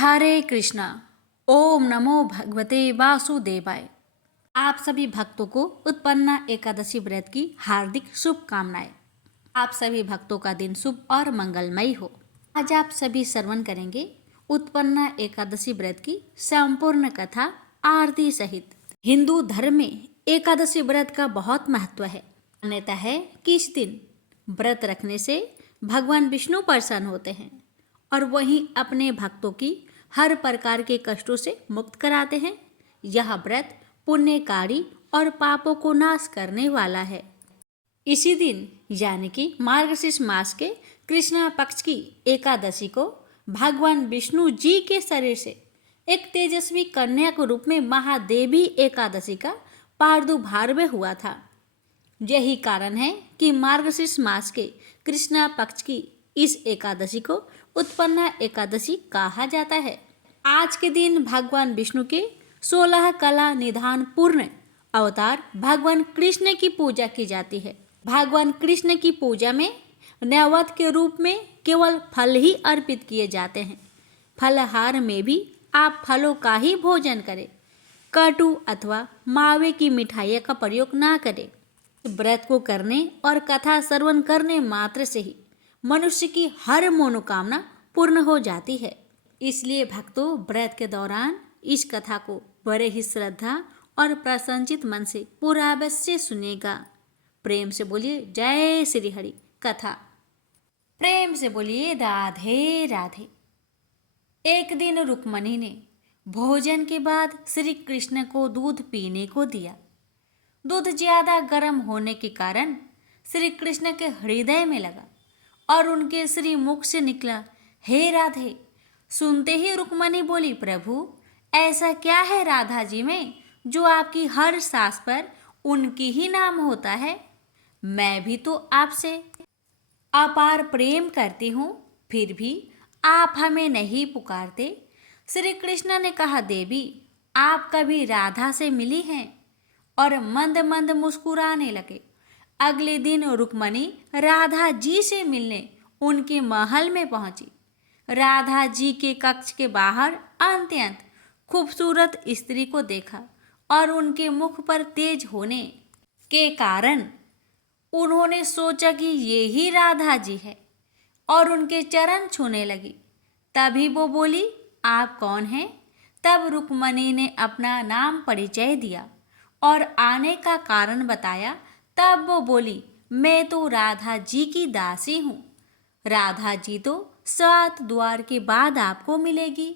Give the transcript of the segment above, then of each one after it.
हरे कृष्णा। ओम नमो भगवते वासुदेवाय। आप सभी भक्तों को उत्पन्ना एकादशी व्रत की हार्दिक शुभकामनाएं। आप सभी भक्तों का दिन शुभ और मंगलमय हो। आज आप सभी श्रवण करेंगे उत्पन्ना एकादशी व्रत की संपूर्ण कथा आरती सहित। हिंदू धर्म में एकादशी व्रत का बहुत महत्व है। मान्यता है कि इस दिन व्रत रखने से भगवान विष्णु प्रसन्न होते हैं और वहीं अपने भक्तों की हर प्रकार के कष्टों से मुक्त कराते हैं। यह व्रत पुण्यकारी और पापों को नाश करने वाला है। इसी दिन यानी कि मार्गशीर्ष मास के कृष्णा पक्ष की एकादशी को भगवान विष्णु जी के शरीर से एक तेजस्वी कन्या के रूप में महादेवी एकादशी का प्रादुर्भाव हुआ था। यही कारण है कि मार्गशीर्ष मास के कृष्णा पक्ष की इस एकादशी को उत्पन्ना एकादशी कहा जाता है। आज के दिन भगवान विष्णु के 16 कला निधान पूर्ण अवतार भगवान कृष्ण की पूजा की जाती है। भगवान कृष्ण की पूजा में नैवेद्य के रूप में केवल फल ही अर्पित किए जाते हैं। फलहार में भी आप फलों का ही भोजन करें। कटु अथवा मावे की मिठाइयों का प्रयोग ना करें। व्रत को करने और कथा श्रवण करने मात्र से ही मनुष्य की हर मनोकामना पूर्ण हो जाती है। इसलिए भक्तों व्रत के दौरान इस कथा को बड़े ही श्रद्धा और प्रसन्नचित मन से पूरा अवश्य सुनेगा। प्रेम से बोलिए जय श्री हरि। कथा प्रेम से बोलिए राधे राधे। एक दिन रुक्मणी ने भोजन के बाद श्री कृष्ण को दूध पीने को दिया। दूध ज्यादा गर्म होने के कारण श्री कृष्ण के हृदय में लगा और उनके श्री मुख से निकला, हे राधे। सुनते ही रुक्मणी बोली, प्रभु ऐसा क्या है राधा जी में जो आपकी हर सांस पर उनकी ही नाम होता है। मैं भी तो आपसे अपार प्रेम करती हूँ, फिर भी आप हमें नहीं पुकारते। श्री कृष्ण ने कहा, देवी आप कभी राधा से मिली हैं? और मंद मंद मुस्कुराने लगे। अगले दिन रुक्मणी राधा जी से मिलने उनके महल में पहुंची। राधा जी के कक्ष के बाहर अत्यंत खूबसूरत स्त्री को देखा और उनके मुख पर तेज होने के कारण उन्होंने सोचा कि ये ही राधा जी है और उनके चरण छूने लगी। तभी वो बोली, आप कौन हैं? तब रुक्मणी ने अपना नाम परिचय दिया और आने का कारण बताया। तब वो बोली, मैं तो राधा जी की दासी हूँ। राधा जी तो 7 द्वार के बाद आपको मिलेगी।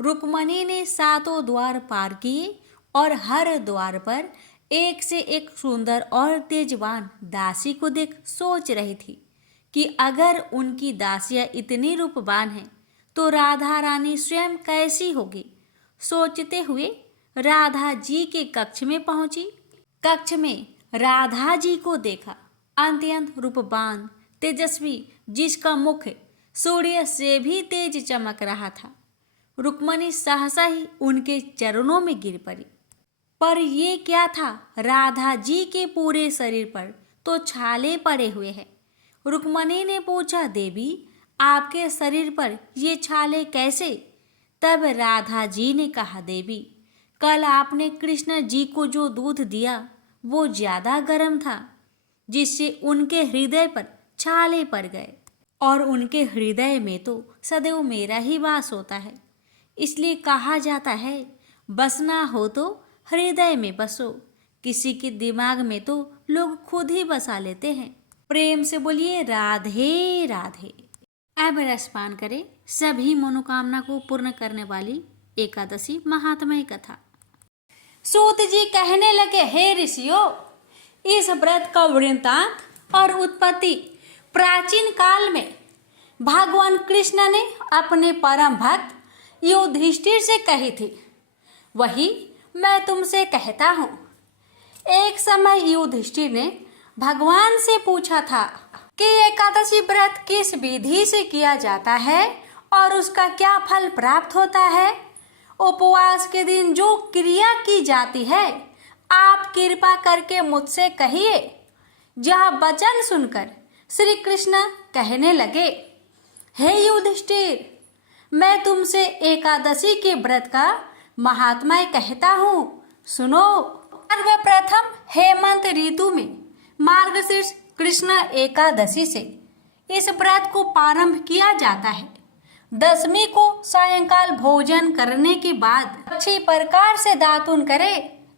रुक्मणी ने 7 द्वार पार किए और हर द्वार पर एक से एक सुंदर और तेजवान दासी को देख सोच रही थी कि अगर उनकी दासियां इतनी रूपवान हैं तो राधा रानी स्वयं कैसी होगी। सोचते हुए राधा जी के कक्ष में पहुंची। कक्ष में राधा जी को देखा, अत्यंत रूपवान तेजस्वी, जिसका मुख सूर्य से भी तेज चमक रहा था। रुक्मणी सहसा ही उनके चरणों में गिर पड़ी। पर ये क्या था, राधा जी के पूरे शरीर पर तो छाले पड़े हुए हैं। रुक्मणी ने पूछा, देवी आपके शरीर पर ये छाले कैसे? तब राधा जी ने कहा, देवी कल आपने कृष्ण जी को जो दूध दिया वो ज्यादा गर्म था, जिससे उनके हृदय पर छाले पड़ गए और उनके हृदय में तो सदैव मेरा ही वास होता है। इसलिए कहा जाता है, बसना हो तो हृदय में बसो। किसी के दिमाग में तो लोग खुद ही बसा लेते हैं। प्रेम से बोलिए राधे राधे। अब रसपान करें सभी मनोकामना को पूर्ण करने वाली एकादशी महात्म्य कथा। सूत जी कहने लगे, हे ऋषियों, इस व्रत का वृत्तांत और उत्पत्ति प्राचीन काल में भगवान कृष्ण ने अपने परम भक्त युधिष्ठिर से कही थी। वही मैं तुमसे कहता हूँ। एक समय युधिष्ठिर ने भगवान से पूछा था कि एकादशी व्रत किस विधि से किया जाता है और उसका क्या फल प्राप्त होता है। उपवास के दिन जो क्रिया की जाती है आप कृपा करके मुझसे कहिए। यह वचन सुनकर श्री कृष्ण कहने लगे, हे युधिष्ठिर, मैं तुमसे एकादशी के व्रत का महात्म्य कहता हूँ, सुनो। सर्वप्रथम हेमंत ऋतु में मार्गशीर्ष कृष्ण एकादशी से इस व्रत को प्रारंभ किया जाता है। दशमी को सायंकाल भोजन करने के बाद अच्छी प्रकार से दातुन करे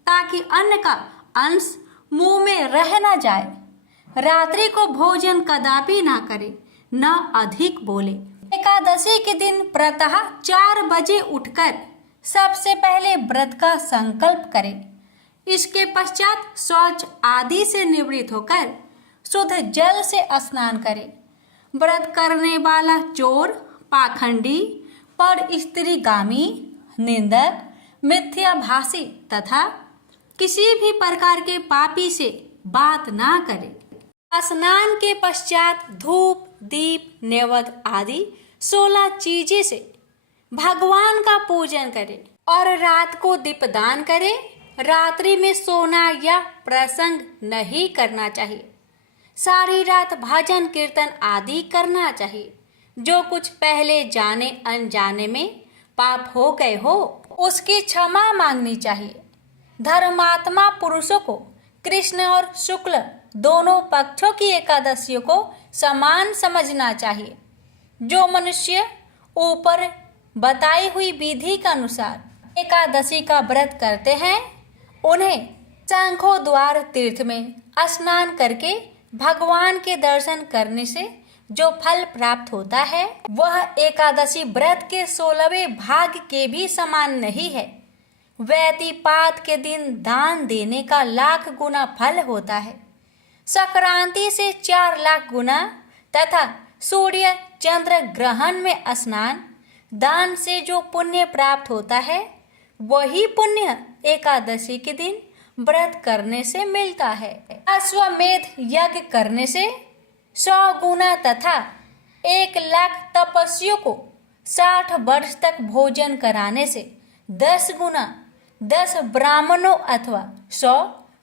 ताकि अन्न का अंश मुंह में रह न जाए। रात्रि को भोजन कदापि ना करे, न अधिक बोले। एकादशी के दिन प्रातः 4 बजे उठकर सबसे पहले व्रत का संकल्प करे। इसके पश्चात शौच आदि से निवृत्त होकर शुद्ध जल से स्नान करे। व्रत करने वाला चोर, पाखंडी, पर स्त्रीगामी, निंदक, मिथ्याभाषी तथा किसी भी प्रकार के पापी से बात ना करे। स्नान के पश्चात धूप, दीप, नैवेद्य आदि 16 चीजें से भगवान का पूजन करे और रात को दीपदान करे। रात्रि में सोना या प्रसंग नहीं करना चाहिए। सारी रात भजन कीर्तन आदि करना चाहिए। जो कुछ पहले जाने अनजाने में पाप हो गए हो उसकी क्षमा मांगनी चाहिए। धर्मात्मा पुरुषों को कृष्ण और शुक्ल दोनों पक्षों की एकादशियों को समान समझना चाहिए। जो मनुष्य ऊपर बताई हुई विधि के अनुसार एकादशी का व्रत करते हैं उन्हें शंखो द्वार तीर्थ में स्नान करके भगवान के दर्शन करने से जो फल प्राप्त होता है वह एकादशी व्रत के 16वें भाग के भी समान नहीं है। व्यतिपात के दिन दान देने का 1 लाख गुना फल होता है। संक्रांति से 4 लाख गुना तथा सूर्य चंद्र ग्रहण में स्नान दान से जो पुण्य प्राप्त होता है वही पुण्य एकादशी के दिन व्रत करने से मिलता है। अश्वमेध यज्ञ करने से 100 गुना तथा 1 लाख तपस्वियों को 60 वर्ष तक भोजन कराने से 10 गुना, 10 ब्राह्मणों अथवा 100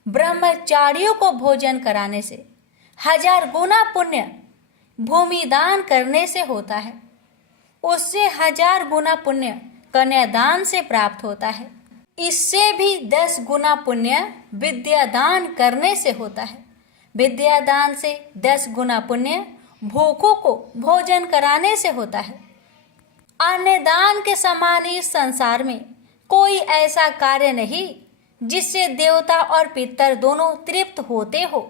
ब्रह्मचारियों को भोजन कराने से 1000 गुना पुण्य भूमि दान करने से होता है। उससे 1000 गुना पुण्य कन्यादान से प्राप्त होता है। इससे भी 10 गुना पुण्य विद्यादान करने से होता है। विद्यादान से 10 गुना पुण्य भूखों को भोजन कराने से होता है। अन्य दान के समान इस संसार में कोई ऐसा कार्य नहीं जिससे देवता और पितर दोनों तृप्त होते हो,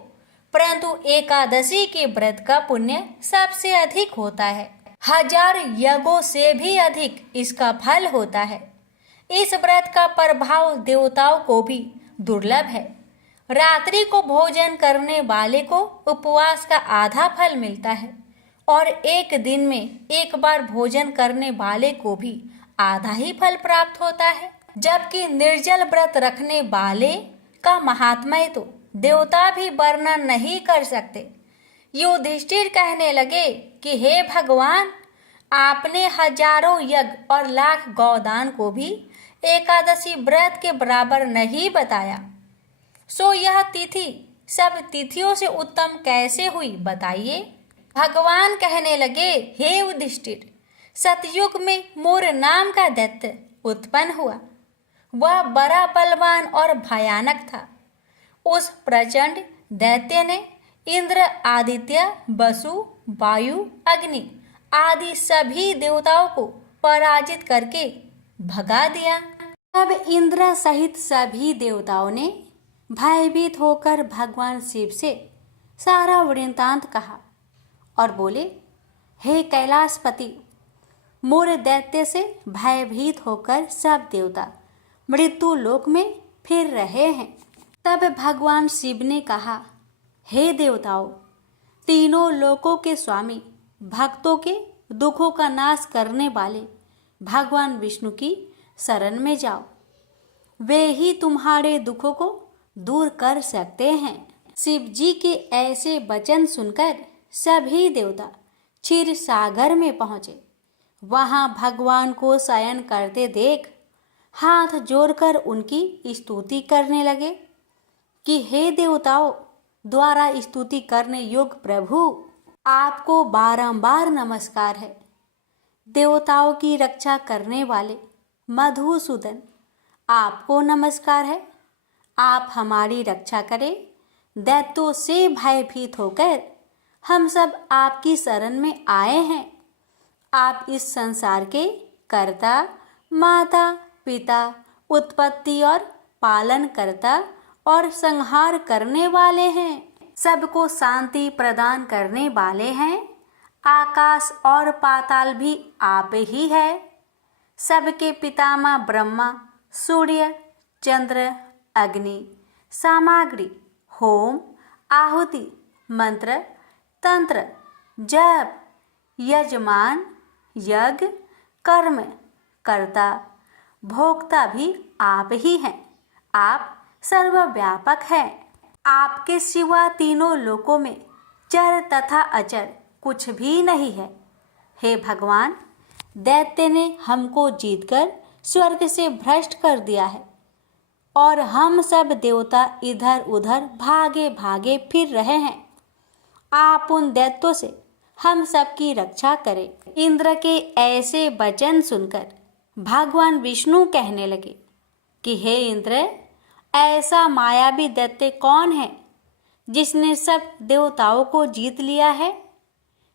परंतु एकादशी के व्रत का पुण्य सबसे अधिक होता है। 1000 यज्ञों से भी अधिक इसका फल होता है। इस व्रत का प्रभाव देवताओं को भी दुर्लभ है। रात्रि को भोजन करने वाले को उपवास का आधा फल मिलता है और एक दिन में एक बार भोजन करने वाले को भी आधा ही फल प्राप्त होता है। जबकि निर्जल व्रत रखने वाले का महात्म्य तो देवता भी वर्णन नहीं कर सकते। युधिष्ठिर कहने लगे कि हे भगवान, आपने हजारों यज्ञ और लाख गौदान को भी एकादशी व्रत के बराबर नहीं बताया, सो यह तिथि सब तिथियों से उत्तम कैसे हुई बताइए। भगवान कहने लगे, हे युधिष्ठिर, सतयुग में मोर नाम का दैत्य उत्पन्न हुआ। वह बड़ा बलवान और भयानक था। उस प्रचंड दैत्य ने इंद्र, आदित्य, वसु, वायु, अग्नि आदि सभी देवताओं को पराजित करके भगा दिया। तब इंद्र सहित सभी देवताओं ने भयभीत होकर भगवान शिव से सारा वृत्तांत कहा और बोले, हे कैलाशपति, मोर दैत्य से भयभीत होकर सब देवता मृत्यु लोक में फिर रहे हैं। तब भगवान शिव ने कहा, हे देवताओं, तीनों लोकों के स्वामी, भक्तों के दुखों का नाश करने वाले भगवान विष्णु की शरण में जाओ। वे ही तुम्हारे दुखों को दूर कर सकते हैं। शिव जी के ऐसे वचन सुनकर सभी देवता क्षीर सागर में पहुंचे। वहां भगवान को शयन करते देख हाथ जोड़कर उनकी स्तुति करने लगे कि हे देवताओं द्वारा स्तुति करने योग्य प्रभु, आपको बारंबार नमस्कार है। देवताओं की रक्षा करने वाले मधुसूदन, आपको नमस्कार है। आप हमारी रक्षा करें। दैत्यों से भयभीत होकर हम सब आपकी शरण में आए हैं। आप इस संसार के कर्ता, माता, पिता, उत्पत्ति और पालन करता और संहार करने वाले हैं। सबको शांति प्रदान करने वाले हैं। आकाश और पाताल भी आप ही है। सबके पितामह ब्रह्मा, सूर्य, चंद्र, अग्नि, सामग्री, होम, आहुति, मंत्र, तंत्र, जप, यजमान, यज्ञ, कर्म, कर्ता, भोक्ता भी आप ही हैं। आप सर्वव्यापक हैं। आपके सिवा तीनों लोकों में चर तथा अचर कुछ भी नहीं है। हे भगवान, दैत्य ने हमको जीतकर स्वर्ग से भ्रष्ट कर दिया है और हम सब देवता इधर उधर भागे भागे फिर रहे हैं। आप उन दैत्यों से हम सबकी रक्षा करें। इंद्र के ऐसे वचन सुनकर भगवान विष्णु कहने लगे कि हे इंद्र, ऐसा मायावी दैत्य कौन है जिसने सब देवताओं को जीत लिया है?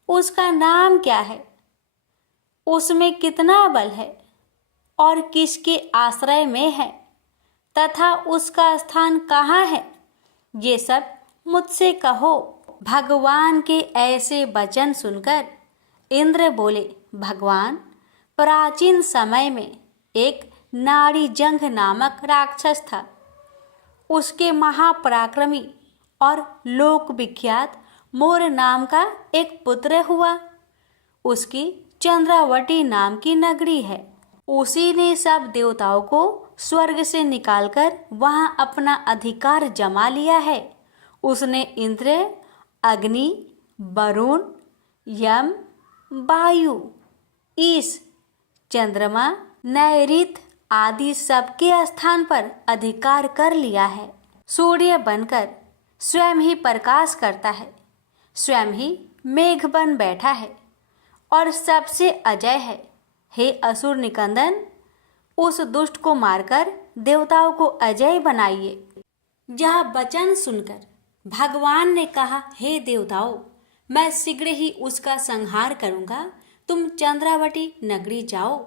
उसका नाम क्या है? उसमें कितना बल है और किसके आश्रय में है तथा उसका स्थान कहाँ है? ये सब मुझसे कहो। भगवान के ऐसे वचन सुनकर इंद्र बोले, भगवान, प्राचीन समय में एक नाड़ी जंघ नामक राक्षस था। उसके महापराक्रमी और लोक विख्यात मोर नाम का एक पुत्र हुआ। उसकी चंद्रावती नाम की नगरी है। उसी ने सब देवताओं को स्वर्ग से निकालकर वहां अपना अधिकार जमा लिया है। उसने इंद्र, अग्नि, वरुण, यम, वायु, ईश, चंद्रमा, नैऋत आदि सबके स्थान पर अधिकार कर लिया है। सूर्य बनकर स्वयं ही प्रकाश करता है, स्वयं ही मेघ बन बैठा है और सबसे अजय है। हे असुर निकंदन, उस दुष्ट को मारकर देवताओं को अजय बनाइए। यह वचन सुनकर भगवान ने कहा, हे देवताओं, मैं शीघ्र ही उसका संहार करूंगा। तुम चंद्रावती नगरी जाओ।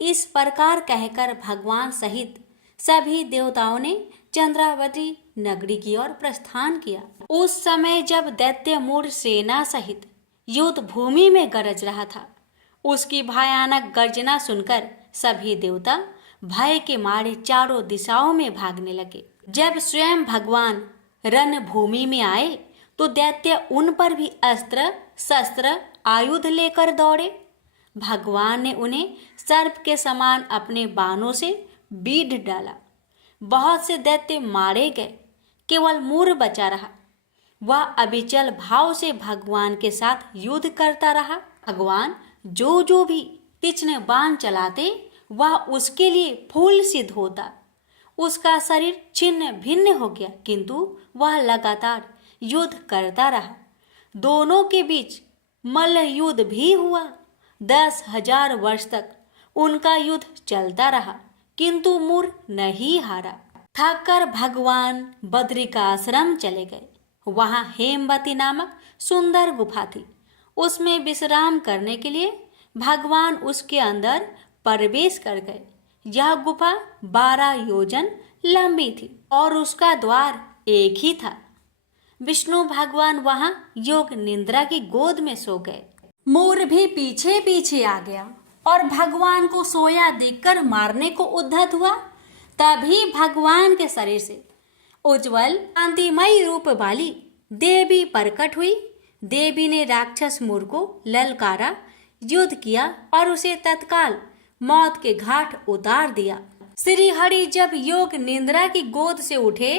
इस प्रकार कहकर भगवान सहित सभी देवताओं ने चंद्रावती नगरी की ओर प्रस्थान किया। उस समय जब दैत्य मूर सेना सहित युद्ध भूमि में गरज रहा था, उसकी भयानक गर्जना सुनकर सभी देवता भय के मारे चारों दिशाओं में भागने लगे। जब स्वयं भगवान रणभूमि में आए तो दैत्य उन पर भी अस्त्र शस्त्र आयुध लेकर दौड़े। भगवान ने उन्हें सर्प के समान अपने बाणों से बीढ़ डाला। बहुत से दैत्य मारे गए, केवल मूर बचा रहा। वह अविचल भाव से भगवान के साथ युद्ध करता रहा। भगवान जो भी तीक्ष्ण बाण चलाते वह उसके लिए फूल सिद्ध होता। उसका शरीर छिन्न भिन्न हो गया, किंतु वह लगातार युद्ध करता रहा। दोनों के बीच मल्ल युद्ध भी हुआ। 10,000 वर्ष तक उनका युद्ध चलता रहा, किंतु मूर नहीं हारा। थक कर भगवान बद्रिकाश्रम चले गए। वहां हेमवती नामक सुंदर गुफा थी। उसमें विश्राम करने के लिए भगवान उसके अंदर प्रवेश कर गए। यह गुफा 12 योजन लंबी थी और उसका द्वार एक ही था। विष्णु भगवान वहां योग निद्रा की गोद में सो गए। मोर भी पीछे पीछे आ गया और भगवान को सोया देखकर मारने को उद्धत हुआ। तभी भगवान के शरीर से उज्जवल कांतिमयी रूप वाली देवी प्रकट हुई। देवी ने राक्षस मोर को ललकारा, युद्ध किया और उसे तत्काल मौत के घाट उतार दिया। श्री हरि जब योग निद्रा की गोद से उठे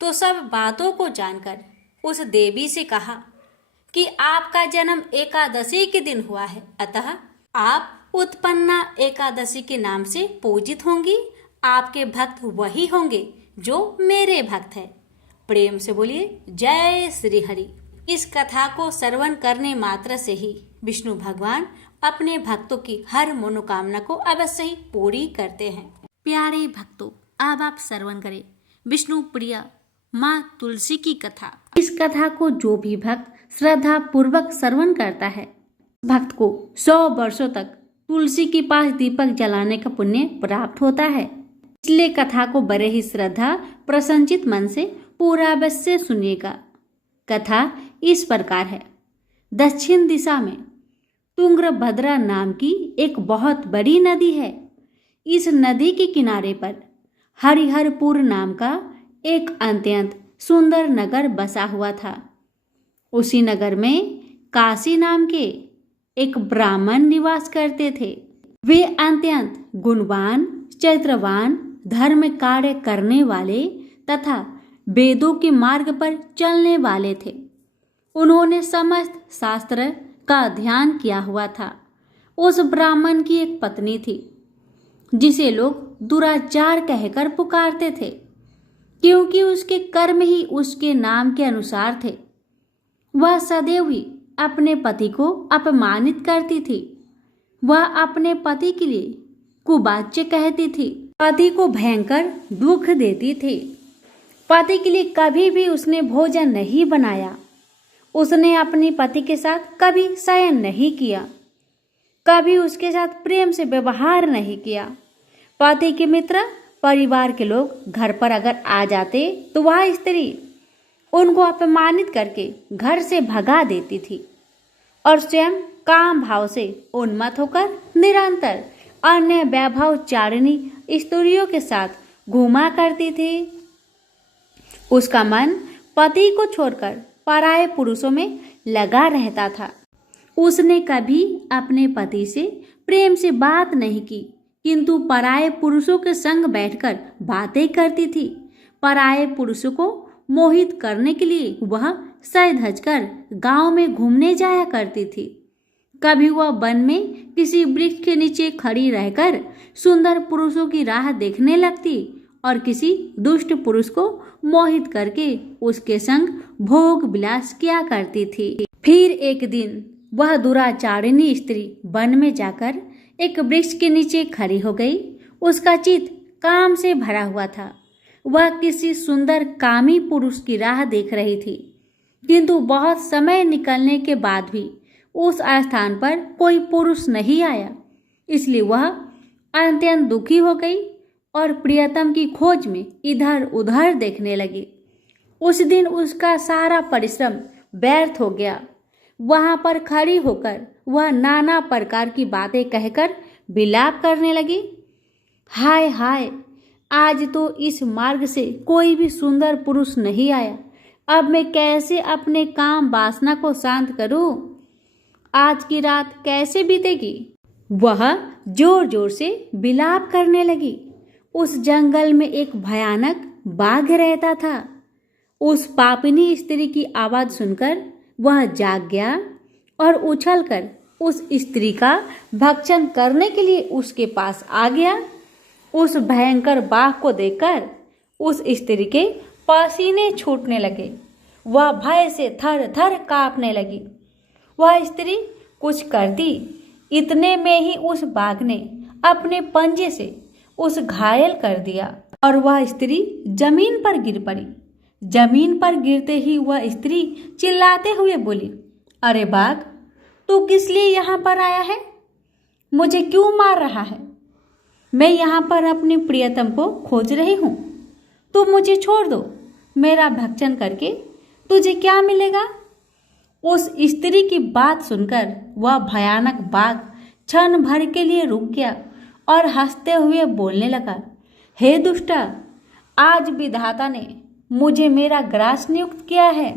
तो सब बातों को जानकर उस देवी से कहा कि आपका जन्म एकादशी के दिन हुआ है, अतः आप उत्पन्ना एकादशी के नाम से पूजित होंगी। आपके भक्त वही होंगे जो मेरे भक्त हैं। प्रेम से बोलिए जय श्री हरि। इस कथा को श्रवण करने मात्र से ही विष्णु भगवान अपने भक्तों की हर मनोकामना को अवश्य ही पूरी करते हैं। प्यारे भक्तों, अब आप श्रवण करें विष्णु प्रिया माँ तुलसी की कथा। इस कथा को जो भी भक्त श्रद्धा पूर्वक श्रवण करता है, भक्त को 100 वर्षों तक तुलसी के पास दीपक जलाने का पुण्य प्राप्त होता है। इसलिए कथा को बड़े ही श्रद्धा प्रसन्नचित मन से पूरा अवश्य सुनिएगा। कथा इस प्रकार है। दक्षिण दिशा में तुंगभद्रा नाम की एक बहुत बड़ी नदी है। इस नदी के किनारे पर हरिहरपुर नाम का एक अत्यंत सुंदर नगर बसा हुआ था। उसी नगर में काशी नाम के एक ब्राह्मण निवास करते थे। वे अत्यंत गुणवान, चरित्रवान, धर्म कार्य करने वाले तथा वेदों के मार्ग पर चलने वाले थे। उन्होंने समस्त शास्त्र का अध्ययन किया हुआ था। उस ब्राह्मण की एक पत्नी थी जिसे लोग दुराचार कहकर पुकारते थे, क्योंकि उसके कर्म ही उसके नाम के अनुसार थे। वह सदैव ही अपने पति को अपमानित करती थी। वह अपने पति के लिए कुवाच्य कहती थी, पति को भयंकर दुख देती थी। पति के लिए कभी भी उसने भोजन नहीं बनाया। उसने अपने पति के साथ कभी शयन नहीं किया, कभी उसके साथ प्रेम से व्यवहार नहीं किया। पति के मित्र, परिवार के लोग घर पर अगर आ जाते तो वह स्त्री उनको अपमानित करके घर से भगा देती थी और स्वयं काम भाव से उन्मत्त होकर निरंतर अन्य वैभवचारिणी स्त्रियों के साथ घूमा करती थी। उसका मन पति को छोड़कर पराये पुरुषों में लगा रहता था। उसने कभी अपने पति से प्रेम से बात नहीं की, किंतु पराये पुरुषों के संग बैठकर बातें करती थी। पराये पुरुषों को मोहित करने के लिए वह सज धज कर गाँव में घूमने जाया करती थी। कभी वह वन में किसी वृक्ष के नीचे खड़ी रहकर सुंदर पुरुषों की राह देखने लगती और किसी दुष्ट पुरुष को मोहित करके उसके संग भोग विलास किया करती थी। फिर एक दिन वह दुराचारिणी स्त्री वन में जाकर एक वृक्ष के नीचे खड़ी हो गई। उसका चित्त काम से भरा हुआ था। वह किसी सुंदर कामी पुरुष की राह देख रही थी, किंतु बहुत समय निकलने के बाद भी उस स्थान पर कोई पुरुष नहीं आया। इसलिए वह अत्यंत दुखी हो गई और प्रियतम की खोज में इधर उधर देखने लगी। उस दिन उसका सारा परिश्रम व्यर्थ हो गया। वहां पर खड़ी होकर वह नाना प्रकार की बातें कहकर विलाप करने लगी। हाय हाय, आज तो इस मार्ग से कोई भी सुंदर पुरुष नहीं आया। अब मैं कैसे अपने काम वासना को शांत करूं? आज की रात कैसे बीतेगी? वह जोर जोर से विलाप करने लगी। उस जंगल में एक भयानक बाघ रहता था। उस पापिनी स्त्री की आवाज सुनकर वह जाग गया और उछलकर उस स्त्री का भक्षण करने के लिए उसके पास आ गया। उस भयंकर बाघ को देखकर उस स्त्री के पसीने छूटने लगे। वह भय से थर थर कांपने लगी। वह स्त्री कुछ करती, इतने में ही उस बाघ ने अपने पंजे से उस घायल कर दिया और वह स्त्री जमीन पर गिर पड़ी। जमीन पर गिरते ही वह स्त्री चिल्लाते हुए बोली, अरे बाघ, तू किस लिए यहाँ पर आया है? मुझे क्यों मार रहा है? मैं यहाँ पर अपनी प्रियतम को खोज रही हूँ। तू मुझे छोड़ दो। मेरा भक्षण करके तुझे क्या मिलेगा? उस स्त्री की बात सुनकर वह भयानक बाघ क्षण भर के लिए रुक गया और हंसते हुए बोलने लगा, हे दुष्टा, आज विधाता ने मुझे मेरा ग्रास नियुक्त किया है।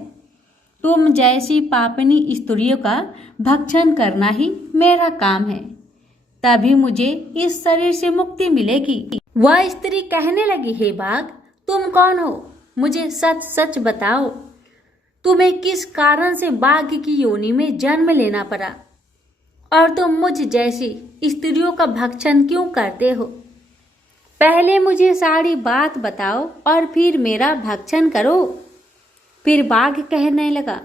तुम जैसी पापिनी स्त्रियों का भक्षण करना ही मेरा काम है, तभी मुझे इस शरीर से मुक्ति मिलेगी। वह स्त्री कहने लगी, हे बाघ, तुम कौन हो? मुझे सच सच बताओ, तुम्हें किस कारण से बाघ की योनि में जन्म लेना पड़ा और तुम मुझ जैसी स्त्रियों का भक्षण क्यों करते हो? पहले मुझे सारी बात बताओ और फिर मेरा भक्षण करो। फिर बाघ कहने लगा,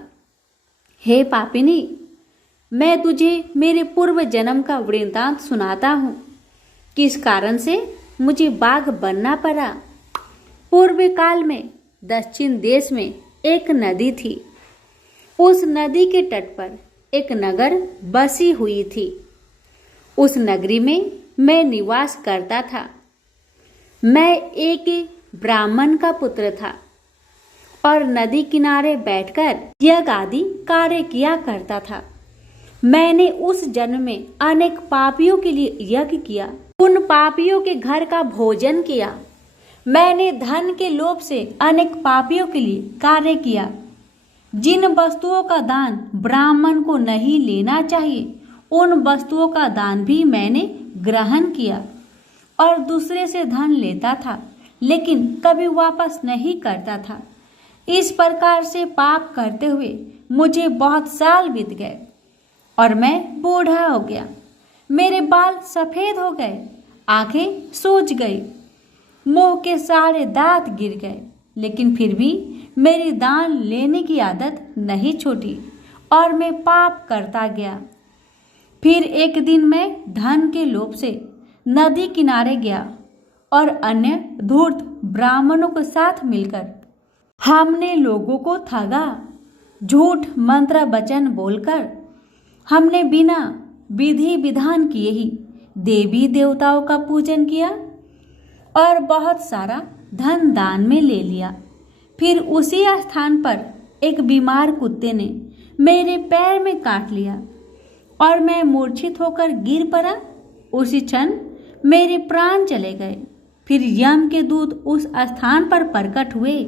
हे पापिनी, मैं तुझे मेरे पूर्व जन्म का वृत्तांत सुनाता हूँ, किस कारण से मुझे बाघ बनना पड़ा। पूर्व काल में दक्षिण देश में एक नदी थी। उस नदी के तट पर एक नगर बसी हुई थी। उस नगरी में मैं निवास करता था। मैं एक ब्राह्मण का पुत्र था और नदी किनारे बैठकर यज्ञ आदि कार्य किया करता था। मैंने उस जन्म में अनेक पापियों के लिए यज्ञ किया, उन पापियों के घर का भोजन किया। मैंने धन के लोभ से अनेक पापियों के लिए कार्य किया। जिन वस्तुओं का दान ब्राह्मण को नहीं लेना चाहिए, उन वस्तुओं का दान भी मैंने ग्रहण किया और दूसरे से धन लेता था, लेकिन कभी वापस नहीं करता था। इस प्रकार से पाप करते हुए मुझे बहुत साल बीत गए और मैं बूढ़ा हो गया। मेरे बाल सफेद हो गए, आंखें सूज गई, मुंह के सारे दांत गिर गए, लेकिन फिर भी मेरी दान लेने की आदत नहीं छूटी और मैं पाप करता गया। फिर एक दिन मैं धन के लोभ से नदी किनारे गया और अन्य धूर्त ब्राह्मणों के साथ मिलकर हमने लोगों को ठगा। झूठ मंत्र वचन बोलकर हमने बिना विधि विधान किए ही देवी देवताओं का पूजन किया और बहुत सारा धन दान में ले लिया। फिर उसी स्थान पर एक बीमार कुत्ते ने मेरे पैर में काट लिया और मैं मूर्छित होकर गिर पड़ा। उसी क्षण मेरे प्राण चले गए। फिर यम के दूत उस स्थान पर प्रकट हुए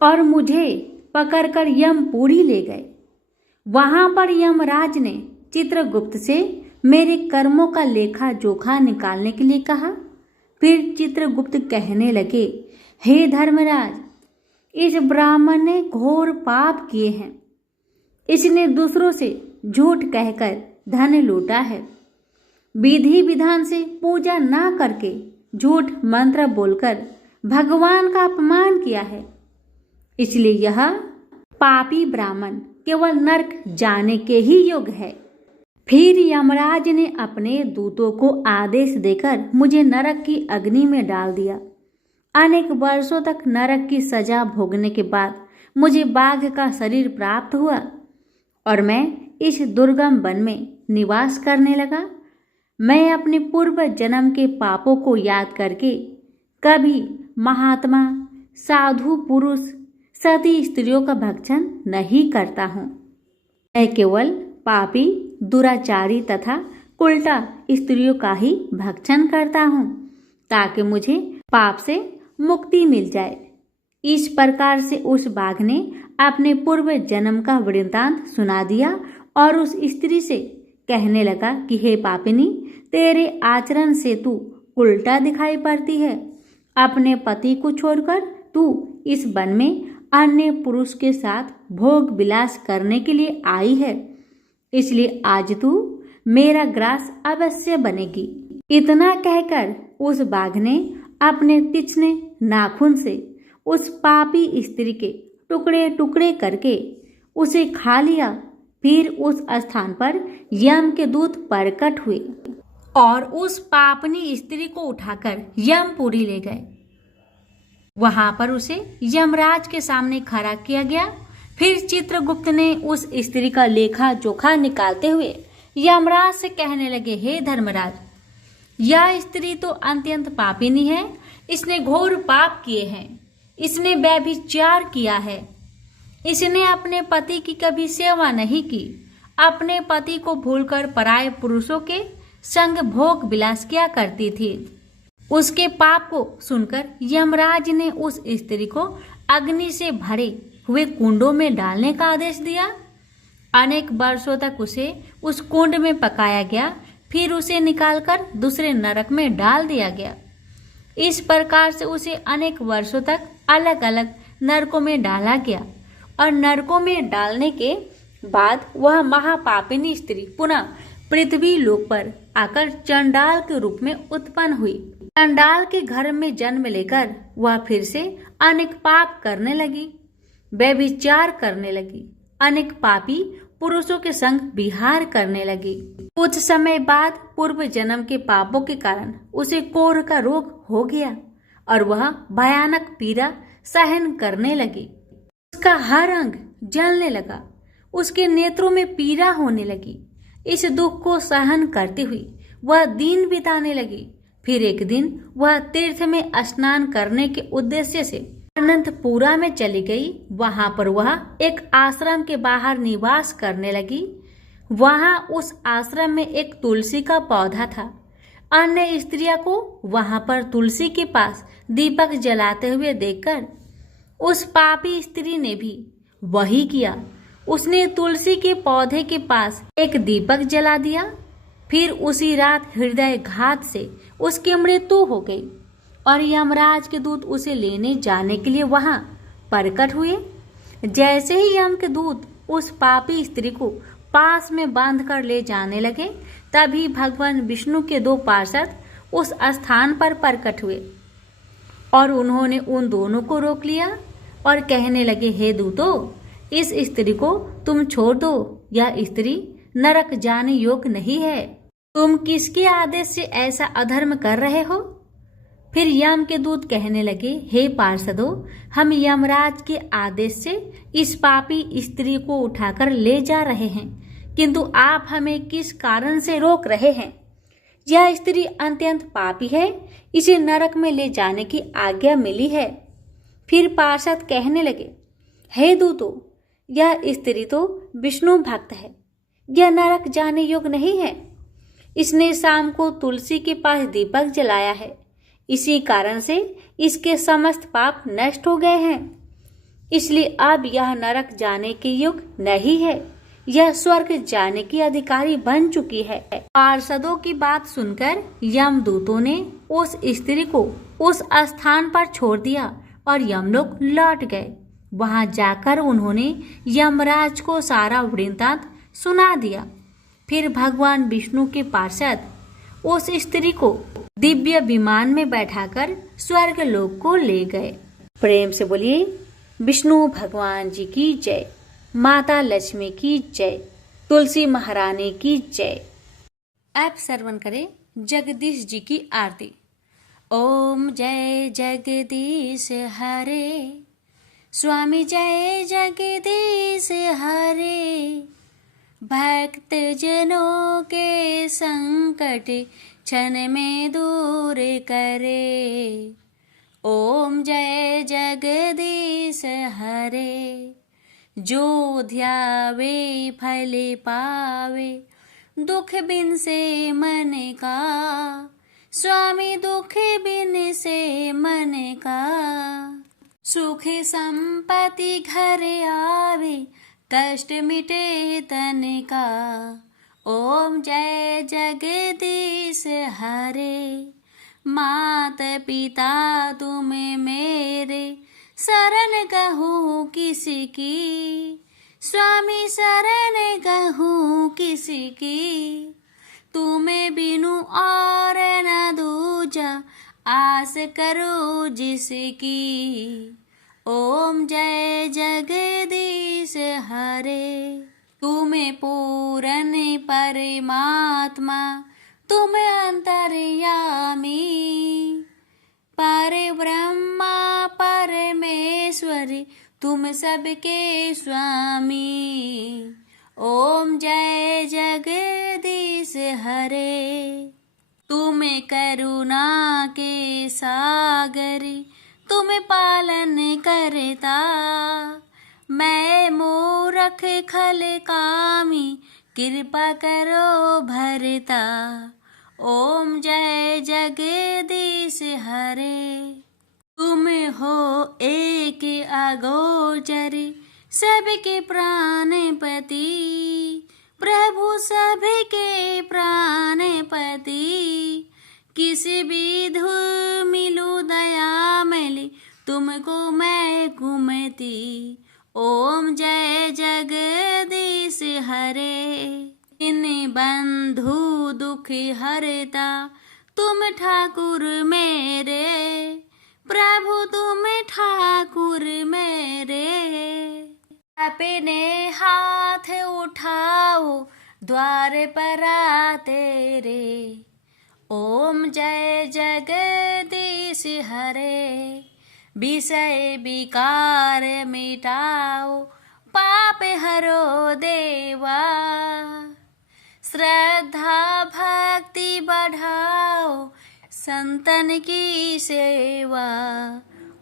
और मुझे पकड़कर यमपुरी ले गए। वहां पर यमराज ने चित्रगुप्त से मेरे कर्मों का लेखा जोखा निकालने के लिए कहा। फिर चित्रगुप्त कहने लगे, हे धर्मराज, इस ब्राह्मण ने घोर पाप किए हैं। इसने दूसरों से झूठ कहकर धन लूटा है, विधि विधान से पूजा ना करके झूठ मंत्र बोलकर भगवान का अपमान किया है। इसलिए यह पापी ब्राह्मण केवल नरक जाने के ही योग्य है। फिर यमराज ने अपने दूतों को आदेश देकर मुझे नरक की अग्नि में डाल दिया। अनेक वर्षों तक नरक की सजा भोगने के बाद मुझे बाघ का शरीर प्राप्त हुआ और मैं इस दुर्गम वन में निवास करने लगा। मैं अपने पूर्व जन्म के पापों को याद करके कभी महात्मा, साधु पुरुष, सती स्त्रियों का भक्षण नहीं करता हूँ। मैं केवल पापी, दुराचारी तथा उल्टा स्त्रियों का ही भक्षण करता हूँ ताकि मुझे पाप से मुक्ति मिल जाए। इस प्रकार से उस बाघ ने अपने पूर्व जन्म का वृत्तांत सुना दिया और उस स्त्री से कहने लगा कि हे पापिनी, तेरे आचरण से तू उल्टा दिखाई पड़ती है। अपने पति को छोड़कर तू इस वन में अन्य पुरुष के साथ भोग विलास करने के लिए आई है, इसलिए आज तू मेरा ग्रास अवश्य बनेगी। इतना कहकर उस बाघ ने अपने तीक्ष्ण नाखून से उस पापी स्त्री के टुकड़े टुकड़े करके उसे खा लिया। फिर उस स्थान पर यम के दूत प्रकट हुए और उस पापनी स्त्री को उठाकर यमपुरी ले गए। वहां पर उसे यमराज के सामने खड़ा किया गया। फिर चित्रगुप्त ने उस स्त्री का लेखा जोखा निकालते हुए यमराज से कहने लगे, हे धर्मराज, यह स्त्री तो अत्यंत पापिनी है। इसने घोर पाप किए हैं। इसने व्यभिचार किया है। इसने अपने पति की कभी सेवा नहीं की। अपने पति को भूलकर पराये पुरुषों के संग भोग विलास किया करती थी। उसके पाप को सुनकर यमराज ने उस स्त्री को अग्नि से भरे हुए कुंडों में डालने का आदेश दिया। अनेक वर्षों तक उसे उस कुंड में पकाया गया। फिर उसे निकालकर दूसरे नरक में डाल दिया गया। इस प्रकार से उसे अनेक वर्षों तक अलग अलग नरकों में डाला गया और नरकों में डालने के बाद वह महापापिनी स्त्री पुनः पृथ्वी लोक पर आकर चंडाल के रूप में उत्पन्न हुई। चंडाल के घर में जन्म लेकर वह फिर से अनेक पाप करने लगी, व्यभिचार करने लगी। अनेक पापी पुरुषों के संग विहार करने लगी। कुछ समय बाद पूर्व जन्म के पापों के कारण उसे कोढ़ का रोग हो गया और वह भयानक पीड़ा सहन करने लगी। उसका हर अंग जलने लगा, उसके नेत्रों में पीड़ा होने लगी। इस दुख को सहन करते हुए वह दिन बिताने लगी। फिर एक दिन वह तीर्थ में स्नान करने के उद्देश्य से अनंतपुरा में चली गई। वहां पर वह एक आश्रम के बाहर निवास करने लगी। वहां उस आश्रम में एक तुलसी का पौधा था। अन्य स्त्रियों को वहां पर तुलसी के पास दीपक जलाते हुए देखकर उस पापी स्त्री ने भी वही किया। उसने तुलसी के पौधे के पास एक दीपक जला दिया। फिर उसी रात हृदय घात से उसकी मृत्यु हो गई और यमराज के दूत उसे लेने जाने के लिए वहां प्रकट हुए। जैसे ही यम के दूत उस पापी स्त्री को पास में बांधकर ले जाने लगे, तभी भगवान विष्णु के 2 पार्षद उस स्थान पर प्रकट हुए और उन्होंने उन दोनों को रोक लिया और कहने लगे, हे दूतों, इस स्त्री को तुम छोड़ दो। यह स्त्री नरक जाने योग्य नहीं है। तुम किसके आदेश से ऐसा अधर्म कर रहे हो? फिर यम के दूत कहने लगे, हे पार्षदों, हम यमराज के आदेश से इस पापी स्त्री को उठाकर ले जा रहे हैं, किंतु आप हमें किस कारण से रोक रहे हैं? यह स्त्री अत्यंत पापी है, इसे नरक में ले जाने की आज्ञा मिली है। फिर पार्षद कहने लगे, हे दूतों, यह स्त्री तो विष्णु भक्त है, यह नरक जाने योग्य नहीं है। इसने शाम को तुलसी के पास दीपक जलाया है, इसी कारण से इसके समस्त पाप नष्ट हो गए हैं। इसलिए अब यह नरक जाने के योग्य नहीं है, यह स्वर्ग जाने की अधिकारी बन चुकी है। पार्षदों की बात सुनकर यमदूतों ने उस स्त्री को उस स्थान पर छोड़ दिया और यमलोक लौट गए। वहां जाकर उन्होंने यमराज को सारा वृत्तांत सुना दिया। फिर भगवान विष्णु के पार्षद उस स्त्री को दिव्य विमान में बैठाकर स्वर्ग लोक को ले गए। प्रेम से बोलिए विष्णु भगवान जी की जय, माता लक्ष्मी की जय, तुलसी महारानी की जय। आप श्रवण करें जगदीश जी की आरती। ओम जय जगदीश हरे, स्वामी जय जगदीश हरे। भक्त जनों के संकट क्षण में दूर करे। ओम जय जगदीश हरे। जो ध्यावे फल पावे, दुख बिन से मन का। स्वामी दुख बिन से मन का। सुख संपत्ति घर आवे, कष्ट मिटे तन का। ओम जय जगदीश हरे। मात पिता तुम मेरे, शरण कहूँ किसकी। स्वामी शरण कहूँ किसकी। तुम्हें बिनु और न दूजा, आस करो जिसकी। ओम जय जगदीश हरे। तुम्हें पूरन परमात्मा, तुम अंतर्यामी। पर ब्रह्मा परमेश्वरी, तुम सबके स्वामी। ओम जय जगदीश हरे। तुम करुणा के सागरी, तुम पालन करता। मैं मूरख खल कामी, कृपा करो भरता। ओम जय जगदीश हरे। तुम हो एक अगोचरी, सबके प्राणपति। प्रभु सबके प्राणपति। किस विधु मिलू दया मिली, तुमको मैं घूमती। ओम जय जगदीश हरे। इन बंधु दुख हरता, तुम ठाकुर मेरे। प्रभु तुम ठाकुर मेरे। अपने हाथ उठा द्वार पर आते रे। ओम जय जगदीश हरे, विषय विकार मिटाओ, पाप हरो देवा। श्रद्धा भक्ति बढ़ाओ, संतन की सेवा।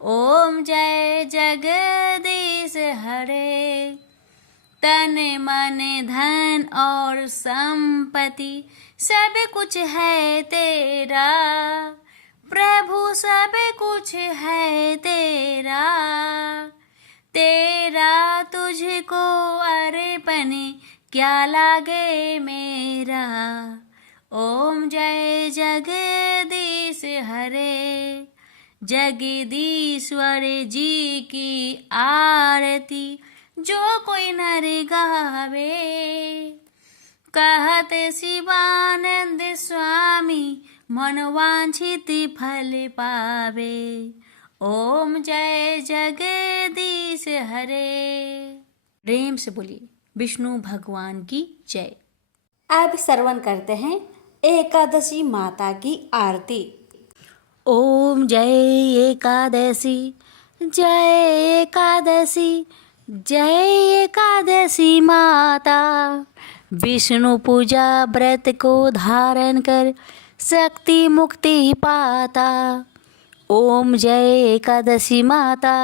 ओम जय जगदीश हरे। तन मन धन और संपत्ति सब कुछ है तेरा, प्रभु सब कुछ है तेरा। तेरा तुझको अर्पण क्या लागे मेरा। ओम जय जगदीश हरे। जगदीश्वर जी की आरती जो कोई नर गावे, कहते शिवानंद स्वामी मनवांछित फल पावे। ओम जय जगदीश हरे। प्रेम से बोलिए विष्णु भगवान की जय। अब श्रवण करते हैं एकादशी माता की आरती। ओम जय एकादशी, जय एकादशी, जय एकादशी माता। विष्णु पूजा व्रत को धारण कर शक्ति मुक्ति पाता। ओम जय एकादशी माता,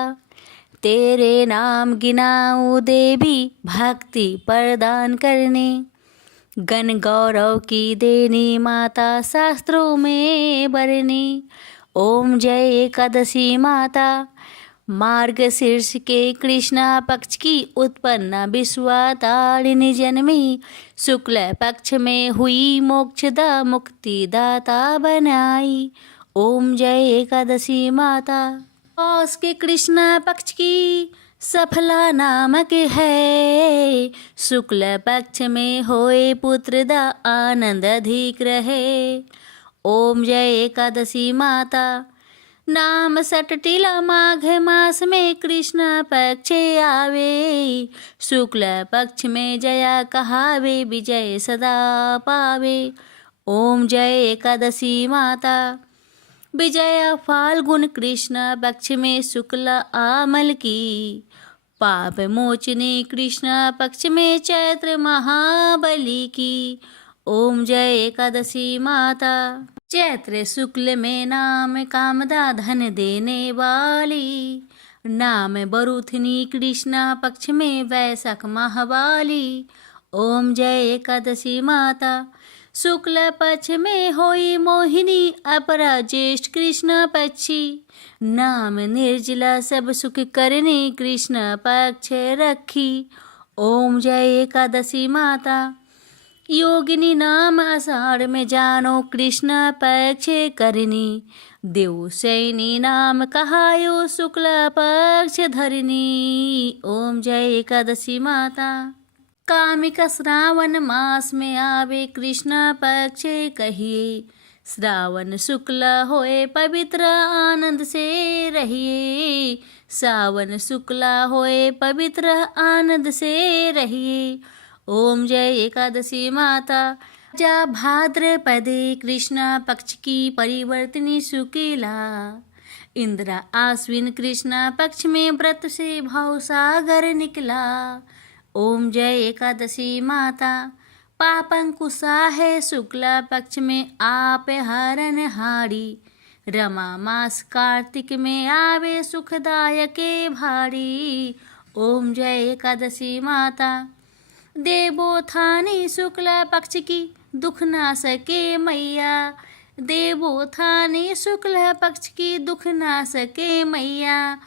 तेरे नाम गिनाऊं देवी भक्ति प्रदान करने। गण गौरव की देनी माता शास्त्रों में बरनी। ओम जय एकादशी माता, मार्गशीर्ष के कृष्णा पक्ष की उत्पन्ना विश्वातारिणी जन्मी। शुक्ल पक्ष में हुई मोक्षदा मुक्तिदाता बनाई। ओम जय एकादशी माता, पौष के कृष्णा पक्ष की सफला नामक है। शुक्ल पक्ष में होए पुत्रदा आनंद अधिक रहे। ओम जय एकादशी माता, नाम सटटिला माघ मास में कृष्ण पक्ष आवे। शुक्ल पक्ष में जया कहावे, विजय सदा पावे। ओम जय एकादशी माता, विजया फाल्गुन कृष्ण पक्ष में शुक्ल आमल की। पाप मोचनी कृष्ण पक्ष में चैत्र महाबली की। ओम जय एकादशी माता, चैत्र शुक्ल में नाम कामदा धन देने वाली। नाम बरुथनी कृष्ण पक्ष में वैशाख महावाली। ओम जय एकादशी माता, शुक्ल पक्ष में होई मोहिनी अपरा ज्येष्ठ कृष्ण पक्षी। नाम निर्जला सब सुख करने कृष्ण पक्ष रखी। ओम जय एकादशी माता, योगिनी नाम आषाढ़ में जानो कृष्ण पक्ष करनी। देव सैनी नाम कहायो शुक्ल पक्ष धरनी। ओम जय एकादशी माता, कामिका श्रावण मास में आवे कृष्ण पक्ष कहिए। श्रावण शुक्ल होए पवित्र आनंद से रहिए। सावन शुक्ल होए पवित्र आनंद से रहिए। ओम जय एकादशी माता, जा भाद्रपदे कृष्ण पक्ष की परिवर्तनी शुक्ला। इंद्रा आश्विन कृष्ण पक्ष में व्रत से भाव सागर निकला। ओम जय एकादशी माता, पापंकुशा है शुक्ला पक्ष में आप हरण हारी। रमा मास कार्तिक में आवे सुखदायक भारी। ओम जय एकादशी माता, देवोत्थानी शुक्ल पक्ष की दुख ना सके मैया। देवोत्थानी शुक्ल पक्ष की दुख ना सके मैया।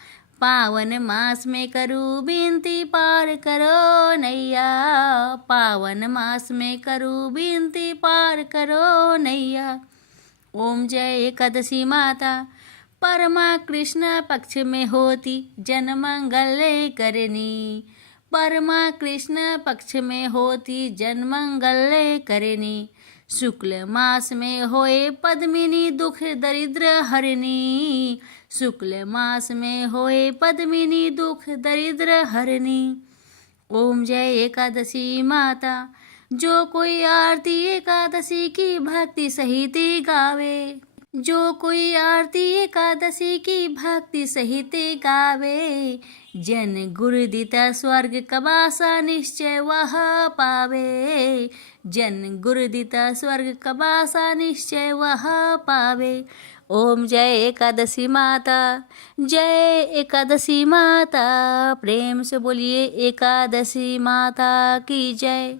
पावन मास में करूँ विनती पार करो नैया। पावन मास में करूँ विनती पार करो नैया। ओम जय एकादशी माता, परमा कृष्ण पक्ष में होती जन मंगल करनी। परमा कृष्ण पक्ष में होती जन मंगल करनी। शुक्ल मास में होए पद्मिनी दुख दरिद्र हरनी। शुक्ल मास में होए पद्मिनी दुख दरिद्र हरनी। ओम जय एकादशी माता, जो कोई आरती एकादशी की भक्ति सहित गावे, जो कोई आरती एकादशी की भक्ति सहित गावे, जन गुरु दिता स्वर्ग कबासा निश्चय वह पावे, जन गुरु दिता स्वर्ग कबासा निश्चय वह पावे। ओम जय एकादशी माता, जय एकादशी माता, प्रेम से बोलिए एकादशी माता की जय।